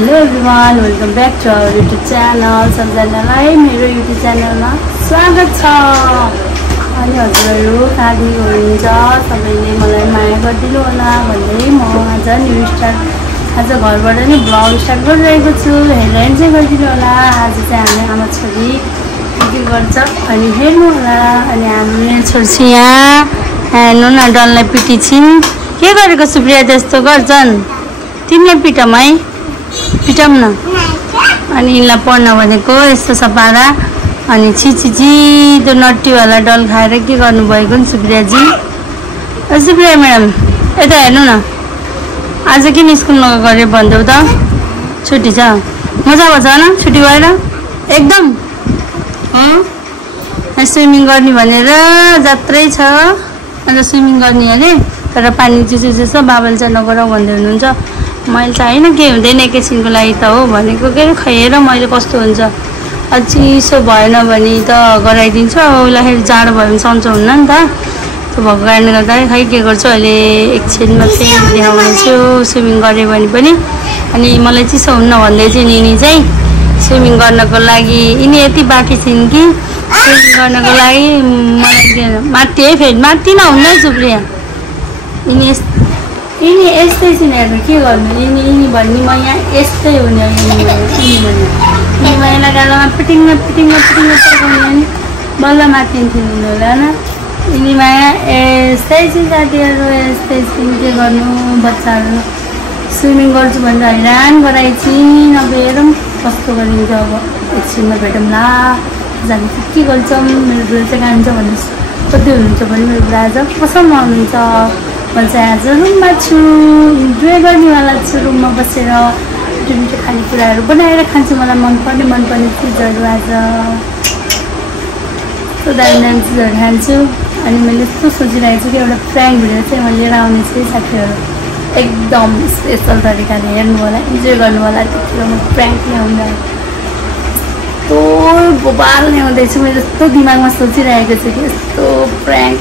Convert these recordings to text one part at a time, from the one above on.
Hello everyone, welcome back to our YouTube channel. सबैजनालाई मेरो YouTube च्यानलमा स्वागत छ। अनि हजुरहरू कहाँदेखि हुनुहुन्छ, सबैले मलाई माया गरिदिनु होला भन्दै म आज घरबाट नै भ्लग स्टार्ट गरिरहेको छु। हेरेर इन्जोय गरिदिनु होला। आज चाहिँ हामी आमा छोरी के गर्छ अनि हेर्नु होला। अनि हामी छोरी यहाँ हेर्नु न, डल्लै पिटी छिन्। के गरेको सुप्रिया त्यस्तो गर्छन्? तिमीले पिटम है, पिटम न। अनि यिनलाई पढ्न भनेको यस्तो सपारा। अनि छिछि त्यो नट्टीवाला डल खाएर के गर्नुभएको नि सुप्रियाजी? सुप्रिया म्याडम यता हेर्नु न, आज किन स्कुल नगरे भनिदेऊ त? छुट्टी छ, मजा आउँछ न छुट्टी भएर एकदम। स्विमिङ गर्ने भनेर जात्रै छ। अन्त स्विमिङ गर्ने अरे, तर पानी चिसो छ, बाबाले चाहिँ नगराउ भन्दै हुनुहुन्छ। मैले चाहिँ होइन, के हुँदैन एकैछिनको लागि त हो भनेको। के अरे खैएर मैले कस्तो हुन्छ, चिसो भएन भने त गराइदिन्छु। अब उसलाई जाडो भयो भने सन्चो हुन्न नि त। त्यो भएको कारणले गर्दा खै के गर्छु अहिले एकछिनमा चाहिँ देखाउँछु स्विमिङ गरेँ भने पनि। अनि मलाई चिसो हुन्न भन्दै चाहिँ यिनी चाहिँ स्विमिङ गर्नको लागि यिनी यति बाँकी छिन् कि स्विमिङ गर्नको लागि मलाई माथि है, फेरि माथि नहुन्न सुप्रिया। यिनी यस्तै छिन् हेर्नु, के गर्नु। यिनी भन्ने म यहाँ यस्तै हुने। यिनी भन्ने महिना गालामा पिटिङमा पकाउने नि बल्ल माथिन्थ्यो नि होला न। यिनी माया यस्तै छिन् साथीहरू, यस्तै छिन्। के गर्नु, बच्चाहरू स्विमिङ गर्छु भनेर हैरान गराइछिन्। अब हेरौँ कस्तो गरिन्छ। अब एकछिनमा भेटौँला। जानु के गर्छौँ, मेरो बुढा चाहिँ कान्छ भन्नु कति हुनुहुन्छ भने मेरो बुढा आज पसलमा आउनुहुन्छ। म चाहिँ आज रुममा छु, इन्जोय गर्नेवाला छु। रुममा बसेर मिठो खानेकुराहरू बनाएर खान्छु। मलाई मनपर्ने चिजहरू आज यस्तो दामी चिजहरू खान्छु। अनि मैले यस्तो सोचिरहेको छु कि एउटा प्र्याङ्क भिडियो चाहिँ म लिएर आउने छु साथीहरू। एकदम स्पेसल तरिकाले हेर्नु होला, इन्जोय गर्नु होला। त्यतिखेर म प्र्याङ्क ल्याउँदा यस्तो गोबाल ल्याउँदैछु। मैले यस्तो दिमागमा सोचिरहेको छु कि यस्तो प्र्याङ्क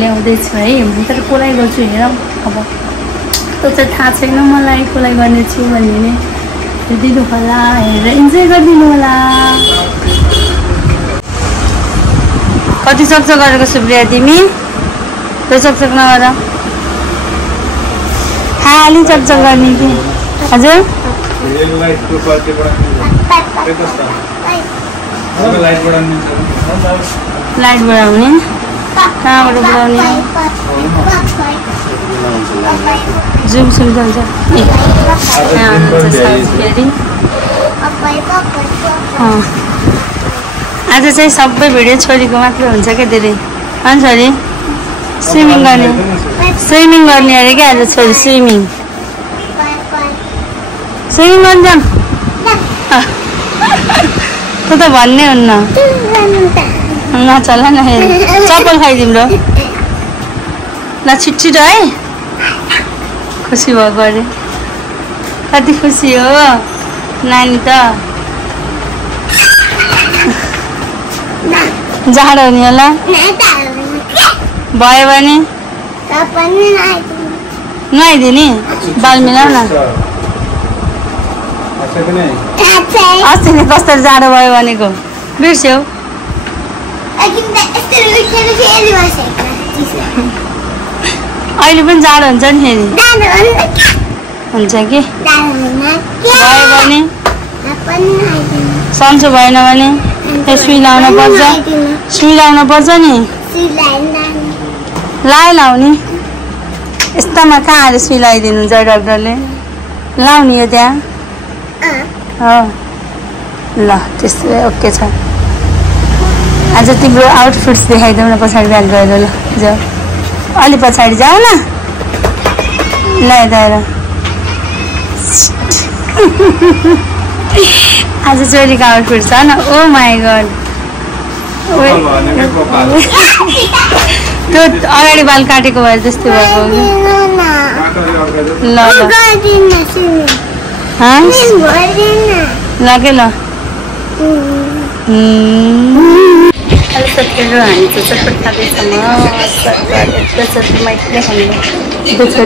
ल्याउँदैछु है। तर कसलाई गर्छु हेरौँ। अब त्यो चाहिँ थाहा छैन मलाई कसलाई गर्नेछु भन्ने नै। हेरिदिनु होला, हेरेर इन्जोय गरिदिनु होला। कति सक्छ गरेको सुप्रिया तिमी? त्यो सक्छ नगर, खालि चकचक गर्ने कि? हजुर लाइट बढाउने कहाँबाट बढाउने? जुम सुम जान्छ। आज चाहिँ सबै भिडियो छोरीको मात्र हुन्छ क्या धेरै। अनि छोरी स्विमिङ गर्ने अरे क्या आज छोरी स्विमिङ गर्नु जाऊँ त त भन्ने हुन्न। नचल न, चप्पल खाइ तिम्रो। ल छिटो है। खुसी भएको अरे, कति खुसी हो नानी त। जाडो हुने होला भयो भने नुहाइदिने। बाल मिलाउ न। अस्ति नै कस्तो जाडो भयो भनेको बिर्स्यौ। अहिले पनि जाडो हुन्छ नि फेरि। हुन्छ कि भयो भने सन्चो भएन भने सुई लाउनु पर्छ नि। लाउने यस्तामा कहाँ आएर सुई लगाइदिनुहुन्छ डक्टरले? लाउने हो त्यहाँ हो। ल त्यस्तो भए ओके छ। आज तिम्रो आउटफिट्स देखाइदेऊ न पछाडि ब्याग गएर। ल जाऊ अलि पछाडि जाऊ न। ल यता हेर। आज छोरीको आउटफिट छ न। ओ माई गड, त्यो अगाडि बाल काटेको भएर त्यस्तै भएको। ल ल के ल हेलो साथीहरू, हामी चाहिँ चटपट खाँदैछौँ।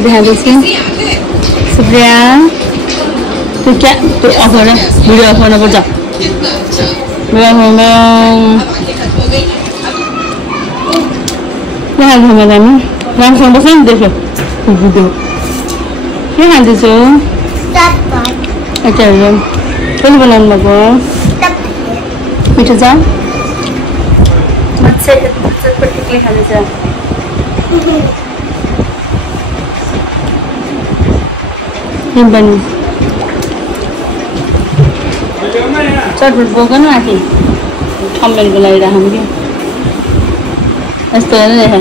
देखाउँदैछु सुप्रिया। त्यो क्या त्यो अफ गर भिडियो अफ गर्नुपर्छ के खान्छौँ हामी राम्रोसँग बस्छ नि देख्यो के खाँदैछौ यताहरू कसले बनाउनु भएको मिठो छ चटपटी खाँदैछ पनि चटपट बोक्नु माथि कम्प्लेनको लागि राखौँ कि यस्तो हेर देखा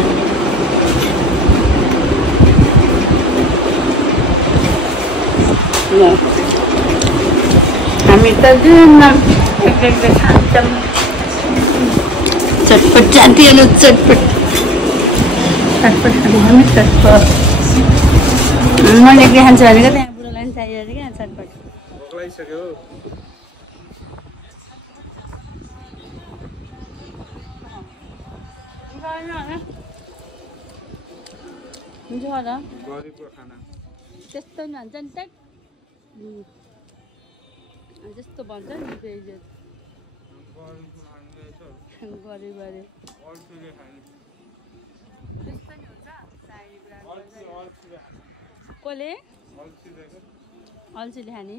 हामी त दिनमा एक खान्छौँ चटपट जान्थ्यो चटपट चटपट खाँदै हामी चटपट मैले के खान्छु भनेको त्यहाँ बुढोलाई पनि चाहियो अरे क्या चटपट हुन्छ होला त्यस्तो नि भन्छ नि ट्याक जस्तो भन्छ नि गरे गरे कसले अल्छीले खाने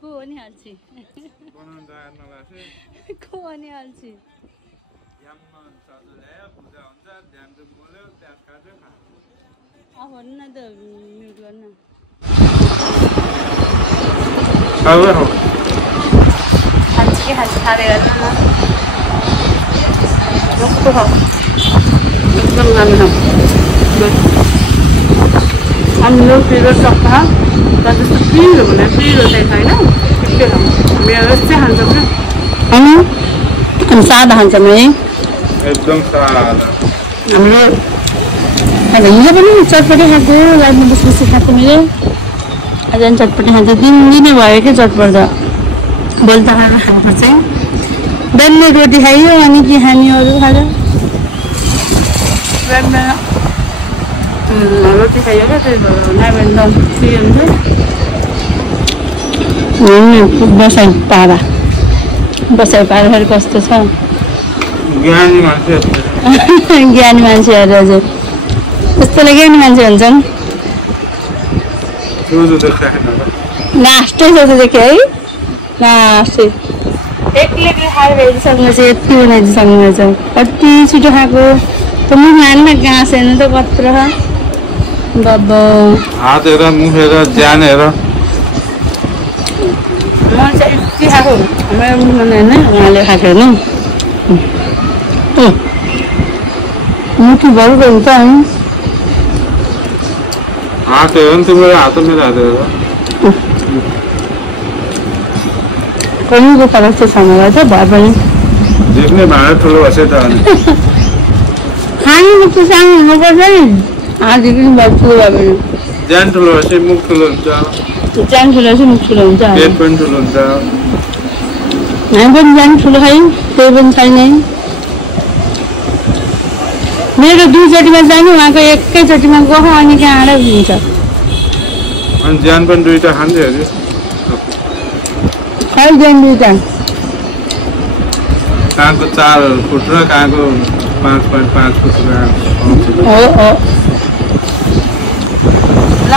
को हो नि अल्छी को हो नि अल्छी भन्नु न त म्युट गर्नु खान्छ के खान्छ खाँदै गर्नु न कस्तो खाऊ एकदम राम्रो अम्लो पिरो सक्छ र जस्तो पिरो भने पिरो चाहिँ छैन के खाउँ मेरो यस्तै खान्छ कि अनि सादा खान्छौँ है एकदम सादा हाम्रो हिजो पनि चटपटी खाएको रातमा बसी खाएको मैले आज पनि चटपटी खान्छ दिनदिनै भयो क्या चटपट त भोलि त खाना खानुपर्छ बिहान रोटी खायो अनि के खाने अरू खायो बिहान रोटी खायो क्या त्यही भएर नाइबेन फ्री हुन्छ बसाइ पारा फेरि कस्तो छ ज्ञानी मान्छे ज्ञानी मान्छेहरू हजुर त्यस्तोले ज्ञानी मान्छे हुन्छन् लास्टै सोचो देख्यो है लास्टै एक्लै खाएर भेटिसक्नु चाहिँ यति बनाइदिइसक्नु रहेछ कति छिटो खाएको त मुख हाल्न गाँस हेर्नु त कत्रो छ बाबा हात हेर मुख हेर ज्यान हेर म चाहिँ यति खाएको मेरो मुखमा हेर्नु उहाँले खाएको हेर्नु मुठी भरु हुन्छ है हात हेर नि तिम्रो हात मेरो हात हेर कहिलेको फरक चाहिँ छैन रहेछ भए पनि देख्ने भाँडा ठुलो भएछ त अनि खाने मुख चाहिँ सानो हुनुपर्छ नि हातदेखि भयो ठुलो भयो भने ज्यान ठुलो भएपछि मुख ठुलो हुन्छ ज्यान ठुलो भएपछि मुख ठुलो हुन्छ पेट पनि ठुलो हुन्छ हामी पनि ज्यान ठुलो खायौँ त्यही पनि छैन मेरो दुईचोटिमा जाने उहाँको एकैचोटिमा गयो अनि कहाँ आएर हुन्छ अनि ज्यान पनि दुईवटा खान्थ्यो अरे खै ज्यान दुईवटा कहाँको 4 फुट र कहाँको 5.5 फुट हो ल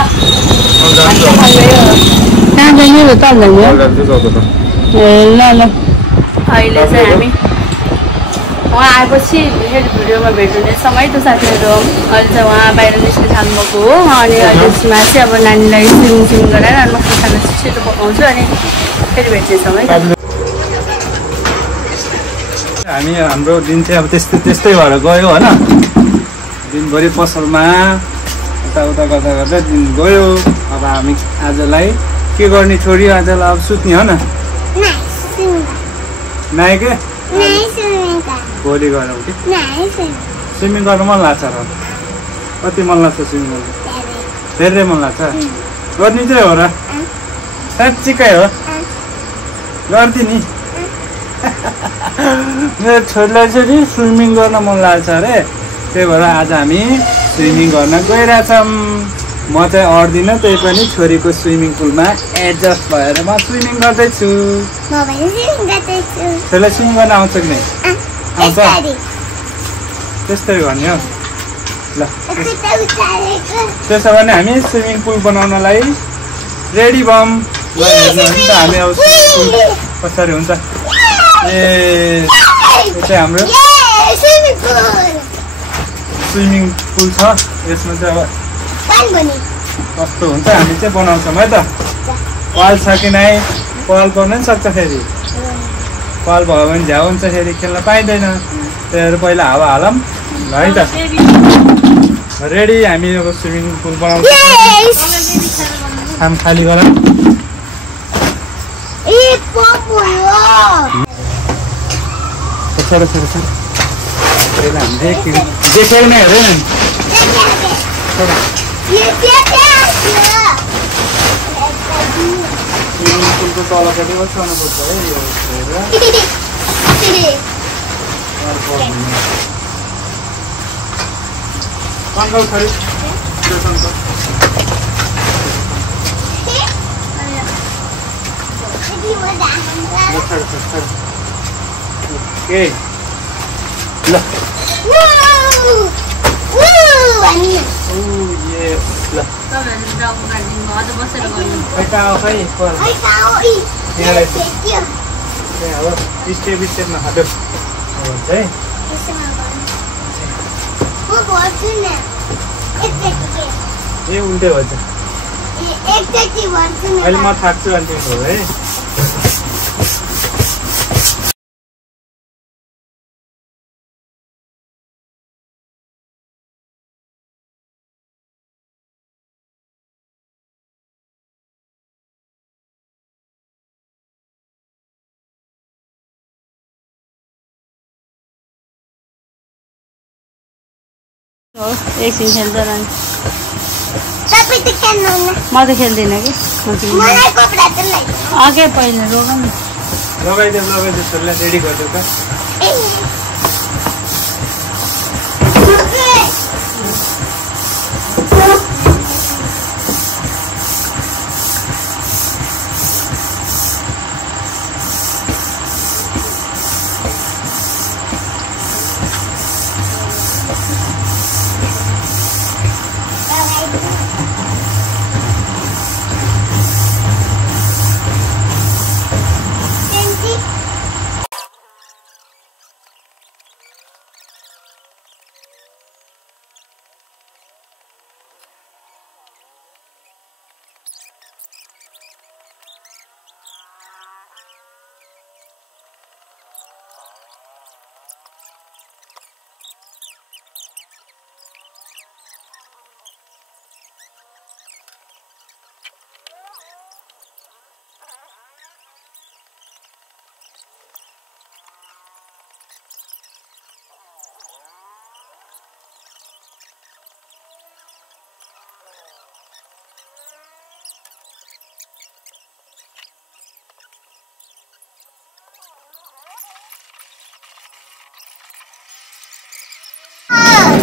कहाँ जाने हो त ए ल ल अहिले चाहिँ हामी उहाँ आएपछि फेरि भिडियोमा भेट्ने समय त साथीहरू अहिले चाहिँ उहाँ बाहिर निस्कि थाल्नुभएको हो अनि अहिलेमा चाहिँ अब नानीलाई सिङ गराएर अनि म खाना छिटो पकाउँछु अनि फेरि भेट्ने समय हामी हाम्रो दिन चाहिँ अब त्यस्तै भएर गयो होइन दिनभरि पसलमा यताउता गर्दा दिन गयो अब हामी आजलाई के गर्ने छोरी आजलाई अब सुत्ने हो न नाइ के भोलि गरौँ कि स्विमिङ गर्नु मन लाग्छ र कति मन लाग्छ स्विमिङ गर्नु धेरै मन लाग्छ गर्ने चाहिँ हो र साँच्चीकै हो गरिदिने मेरो छोरीलाई चाहिँ नि स्विमिङ गर्न मन लाग्छ अरे त्यही भएर आज हामी स्विमिङ गर्न गइरहेछौँ म चाहिँ अड्दिनँ, त्यही पनि छोरीको स्विमिङ पुलमा एडजस्ट भएर म स्विमिङ गर्दैछु। छोरीलाई स्विमिङ गर्न आउँछ कि नै? आउँछ? त्यस्तै भन्यो ल। त्यसो भने हामी स्विमिङ पुल बनाउनलाई रेडी भयौँ। ल हेर्नुहुन्छ हामी अब स्विमिङ पुल कसरी हुन्छ। यो चाहिँ हाम्रो स्विमिङ पुल छ। यसमा चाहिँ अब कस्तो हुन्छ हामी चाहिँ बनाउँछौँ है त। पाल छ कि नै? पाल पर्न पनि सक्छ फेरि। पाल भयो भने झ्याउ हुन्छ, फेरि खेल्न पाइँदैन। त्यही पहिला हावा हालौँ है त। रेडी हामी अब स्विमिङ पुल बनाउँछौँ। काम खाली गरौँ। सर देखेको नै हेरेन नि। स्विमिङ पुलको तलपट्टि बस्नु पर्छ है यो अङ्कल खै ओके ल स्टेपमा हाल्यो है। ए उल्टै भन्छ। अहिले म थाक्छु अनि तिम्रो है। एकछिन खेल्छ नानी। म त खेल्दिनँ कि। अघि पहिला रोग नि लगाइदेऊ छोरीलाई रेडी गरिदेऊ त।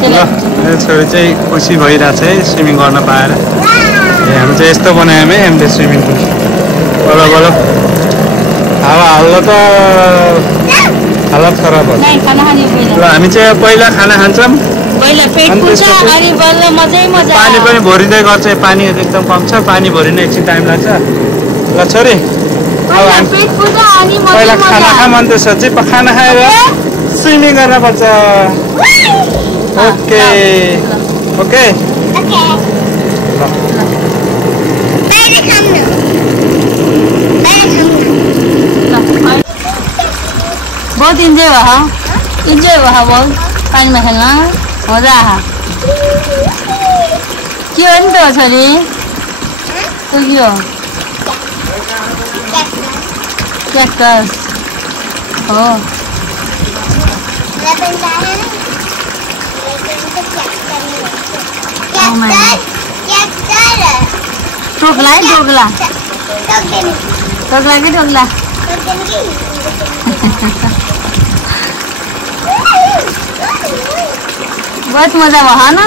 ल छोरी चाहिँ खुसी भइरहेछ है स्विमिङ गर्न पाएर। हामी चाहिँ यस्तो बनायौँ है हामीले स्विमिङ पुल। बोलो बोलो हावा हाल्दा त हालत खराब हुन्छ। ल हामी चाहिँ पहिला खाना खान्छौँ, पानी पनि भरिँदै गर्छ। पानी एकदम कम छ, पानी भरिन एकछिन टाइम लाग्छ। ल छोरी अब हामी पहिला खाना खाऊँ, अनि त्यसपछि खाना खाएर स्विमिङ गर्न पर्छ। ओके ओके बहुत इन्जॉय हुआ, इन्जॉय हुआ बहुत। पानी में खेलना मजा आया। क्यों नहीं तो छोरी तो क्यों कैक्टस हो ठोकला है ठोकला ठोकला के ठोकला बहुत मजा हुआ ना।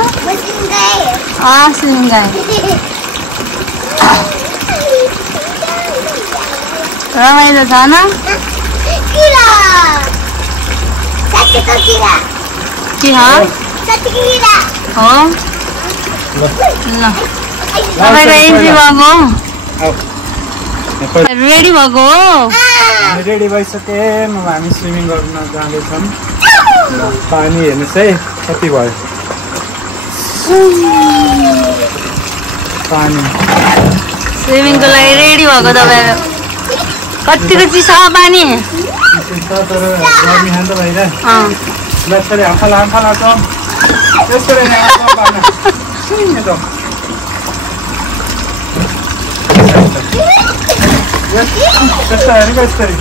स्विमिङ गए रमाइलो छ न के हो ल तपाईको एन्ट्री भएको रेडी भएको हो रेडी भइसक्यौँ हामी स्विमिङ गर्न जाँदैछौँ पानी हेर्नुहोस् है कति भयो पानी स्विमिङको लागि रेडी भएको तपाईँहरू कतिको चिसो पानी गर्मी खान्छ भइरहेको आँखा लाग्छौँ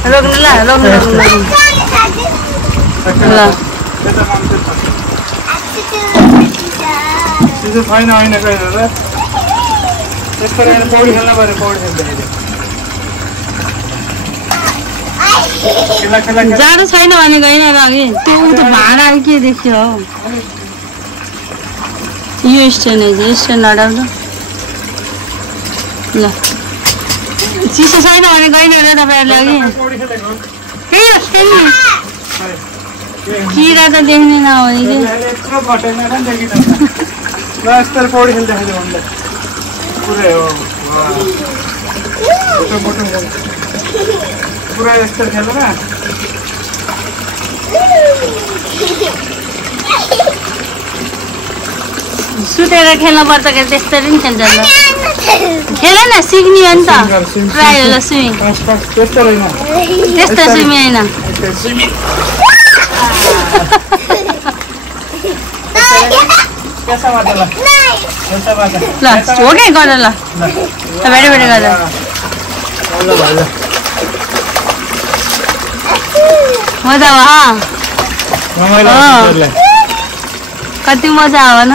रोक्नु ल रोक्नु ल छैन होइन कहिले त्यस्तो पौडी खेल्न पऱ्यो पौडी खेल्दाखेरि जाडो छैन भने गएन अघि त्यो उल्टो भाँडा के देखियो हौ यो स्ट्यान्ड स्ट्यान्ड हटाउँदा ल चिसो छैन भने गएन र तपाईँहरूले अघि किरा त देख्ने नभने कि पौडी खेल्दाखेरि पुरै हो पुरा यस्तो खेल्दैन सुतेर खेल्न पर्छ कि त्यसरी नि खेल्छ ल खेल न सिक्ने हो नि त ट्राई होला स्विमिङ त्यस्तो स्विमिङ होइन ल हो कि गर ल भेटे गर मजा भयो कति मजा आयो न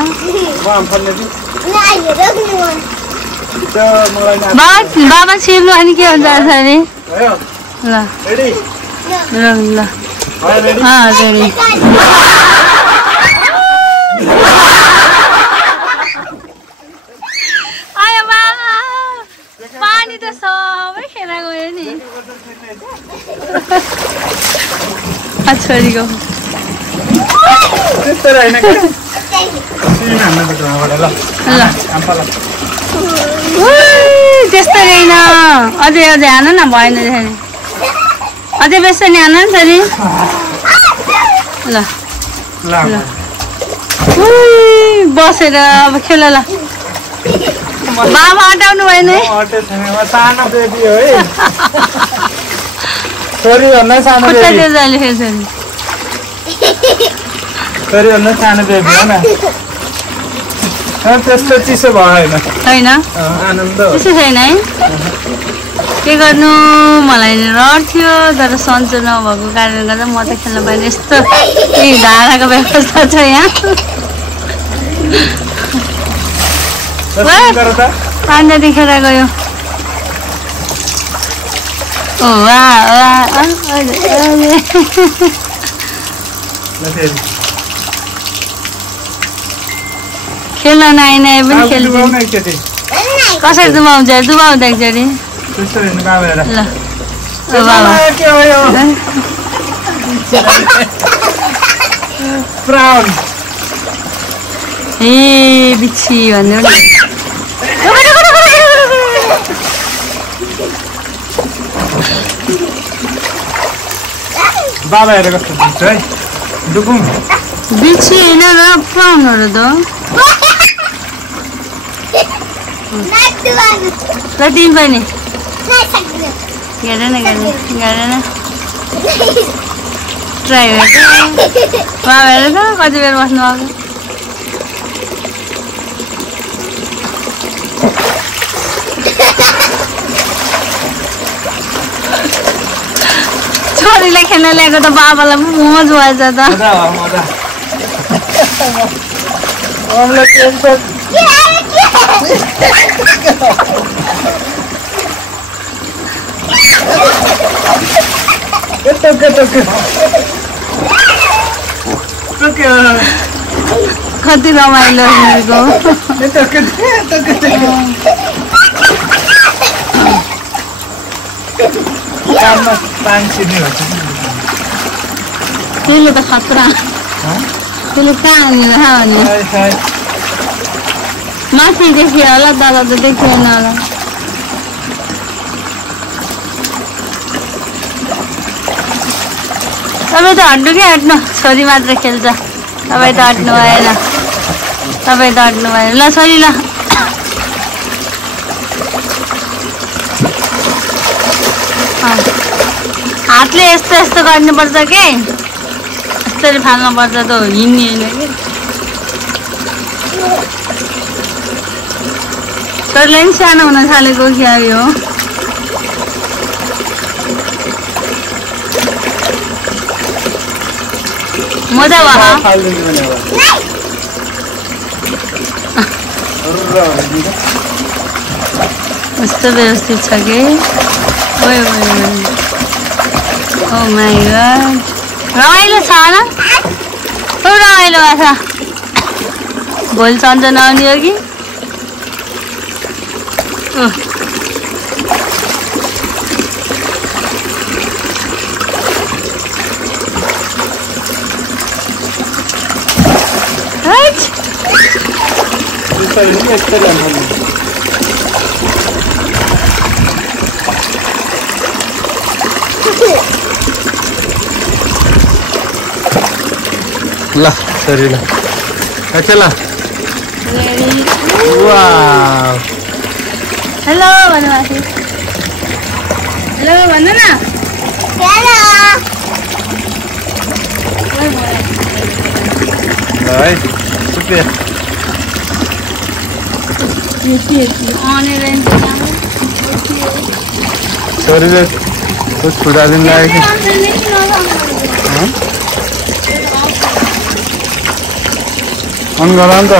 बाबा छिर्नु अनि के हुन्छ अरे ल ल पानी त सबै खेर गयो नि छोरीको त्यस्तो होइन अझै हान न भएन अझै बेसी नि हान नि छोरी ल ल बसेर अब खेल ल बाबा हटाउनु भएन सानो बेबी हो है छोरीभन्दा सानो बेबी हो न त्यस्तो चिसो भयो होइन आनन्द चिसो छैन है के गर्नु मलाई रहर थियो तर सन्चो नभएको कारणले गर्दा म त खेल्न पाएन यस्तो धाराको व्यवस्था छ यहाँ पानी देखेर गयो खेल्न नआइन पनि खेल्छ कसरी दुबाउँछ दुबाउँदा एकचोटि ल ए बिच्छी भन्नु बाबा हेरेर कस्तो बुझ्छ है डुकुम बिच्छी होइन र प्राउनहरू त ल तिमी पनि गरेन ट्राई गरेर बाबा हेरेर त कति बेर बस्नु आएको छोरीलाई खेल्न ल्याएको त बाबालाई पनि मोज भएछ त कति रमाइलो उनीहरूको त्यसले त खतरा त्यसले कहाँ हुने भने माथि देखियो होला दादा त देखिएन होला तपाईँ त हट्नु कि हट्नु छोरी मात्र खेल्छ तपाईँ त हट्नु भएन तपाईँ त हट्नु भएन ल छोरी ल हातले यस्तो यस्तो गर्नुपर्छ के यसरी फाल्नुपर्छ त हिँड्ने होइन कि छोरीलाई पनि सानो हुन थालेको क्या यो मजा भयो कस्तो व्यवस्थित छ कि ओ माई गॉड रमाइलो छ न खुब रमाइलो भएको छ भोलि सन्चो नआउने हो कि ल सरी ल अच्छा ल वाव हेलो भन्नु माथि हेलो भन्नु न है सुप्रिया छोरीले कुछ खुदा दिन लाग्यो अन गर नि त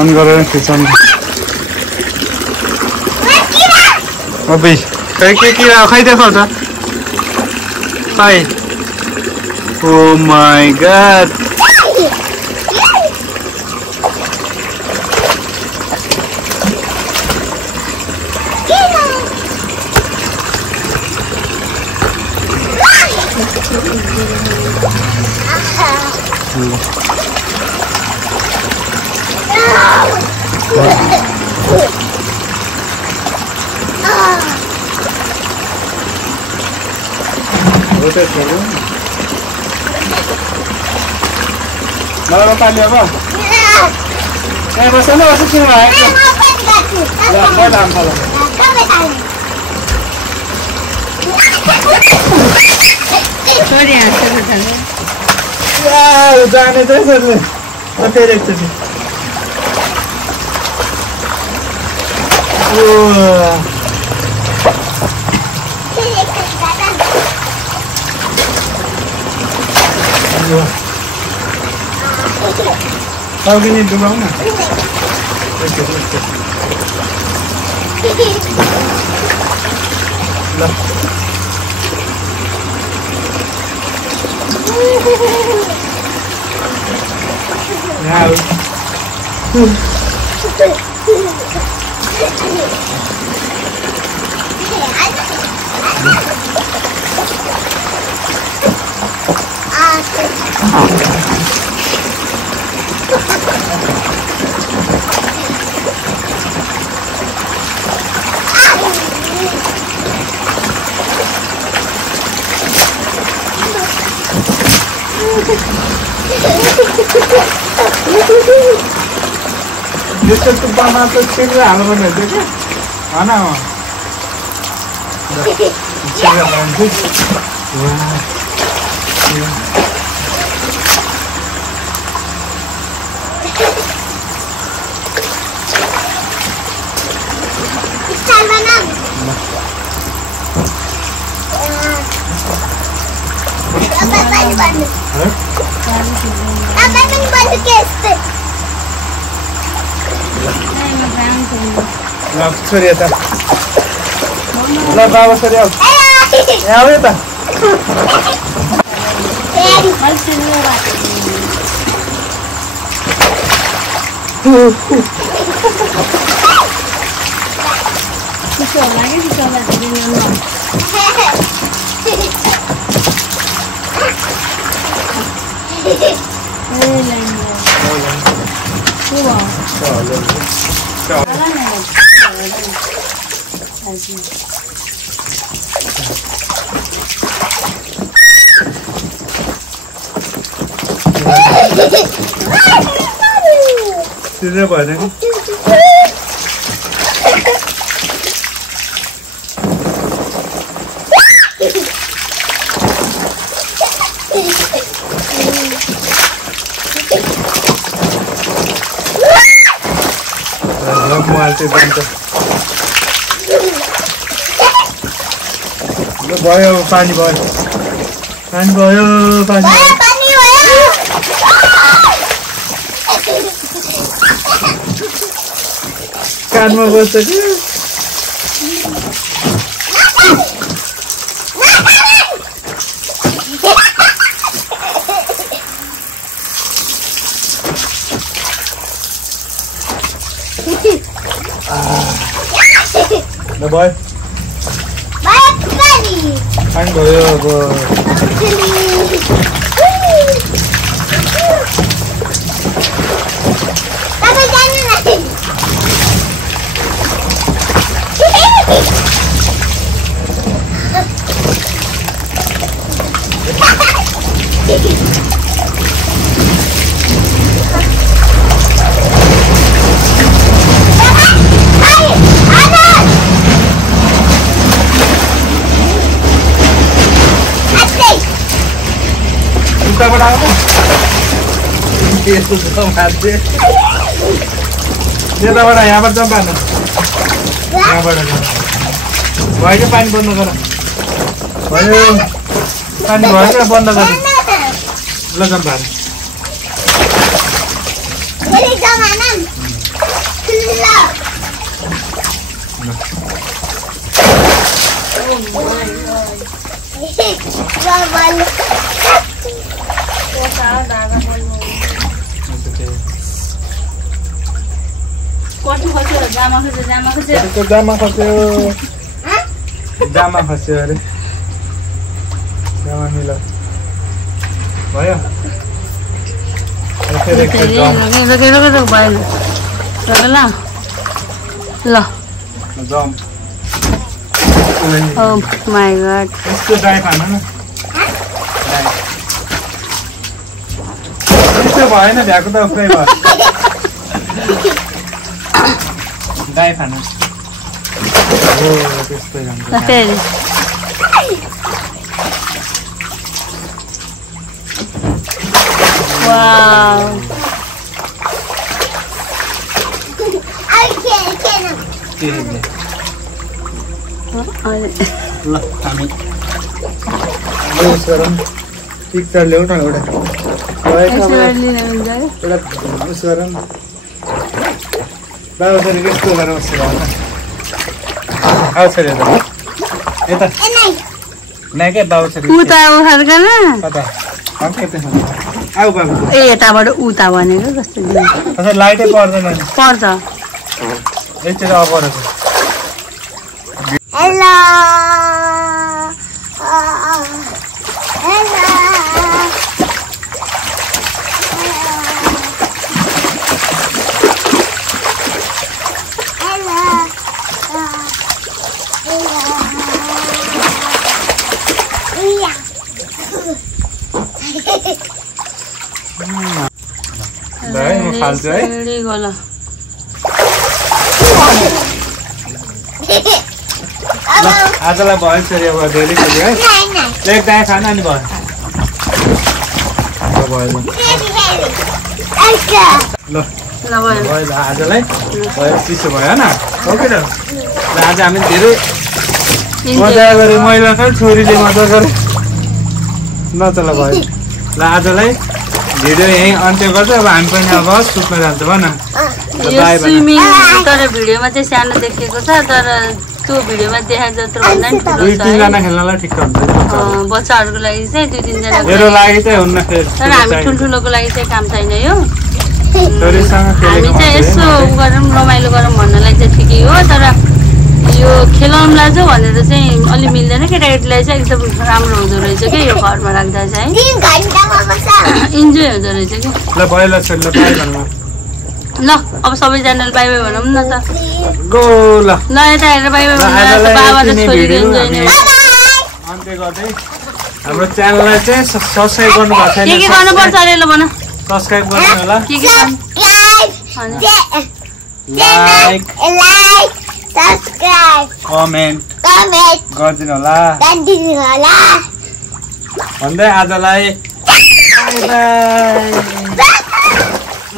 अन गरेर खिचाउनु अबे खै के किरा खै देखाउँछ खै ओ माई गॉड मलाई पानी अब यहाँ बस्छ न बस्छ किन आएको जाने चाहिँ फेरि एकचोटि Ini dulu na. Lah. Bisa tuh panas tuh sini halaman aja kan? Mana mah? Coba lanjut. Wah. Ikan mana? Apa yang bantu? Apa yang bantu keste? Lah, sorry ya, tak. Lah, bawa sorry ya. Ya, apa ya, tak? चिसो होला कि चिसोलाई धेरै Tidak banyak. Malte bantu. भयो पानी भयो. पानी भयो पानी. पानी भयो. कानमा बस्छ कि ल भयो पानी भयो अब यताबाट यहाँबाट जम्प हाल्नु यहाँबाट भयो कि पानी बन्द गर भयो पानी भयो क्या बन्द गर ल जम्प हाल्नु जामा खस्यो अरे जामा मिल भयो ल Oh my god. यसको डाइ खानु न त्यस्तो भएन भ्याएको त उफ्रै भयो डाइ खानु हो त्यस्तै खान्छ फेरि वाउ ल हामी पिक्चर ल्याउ न एउटा उस गर न बाबुछोरी कस्तो गरेर बस्छ आउँछ रे यता नाही के बाबुछोरी उता उखार्का न कता आऊ बाबु ए यताबाट उता भनेको कस्तो अच्छा लाइटै पर्दैन पर्छ एकचोटि अफ गरेको Hello. Hello. Đấy, một phần dưới. Đi gọi là आजलाई भयो सरी अब धेरै खेल्यो है एक दाइ खान अनि भयो ल भयो आजलाई भयो चिसो भयो होइन ओके त आज हामी धेरै मजा गऱ्यौँ महिला छ छोरीले मजा गरे नचल भयो ल आजलाई भिडियो यहीँ अन्त्य गर्छ अब हामी पनि अब सुत्न जान्छ भन स्विमिङ तर भिडियोमा चाहिँ सानो देखेको छ तर त्यो भिडियोमा देखाए जत्रो भन्दा नि ठुलो छ 2-3 जना खेल्नलाई ठिक हुन्छ बच्चाहरूको लागि चाहिँ 2-3 जना मेरो लागि चाहिँ हुन्न फेरि तर हामी ठुल्ठुलोको लागि चाहिँ काम छैन यो छोरीसँग हामी खेलेको चाहिँ यसो उ गरौँ रमाइलो गरौँ भन्नलाई चाहिँ ठिकै हो तर यो खेलाउनुलाई चाहिँ भनेर चाहिँ अलि मिल्दैन केटाकेटीलाई चाहिँ एकदम राम्रो हुँदो रहेछ क्या यो घरमा राख्दा चाहिँ इन्जोय हुँदो रहेछ कि ल भयो ल छोरी ल बाई भन्नु ल अब सबैजनाले बाई बाई भनौँ न त गो ल ल यता हेरेर बाई बाई भन्नु बाबा र छोरीको इन्जोय नै हो अन्त्य गर्दै हाम्रो च्यानललाई चाहिँ सब्स्क्राइब गर्नु भएको छैन के गर्नुपर्छ अरे ल भन सब्स्क्राइब गर्नु होला के गर्नु लाइक सब्स्क्राइब कमेन्ट गरिदिनु होला भन्दै आजलाई बाई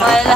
बाई ल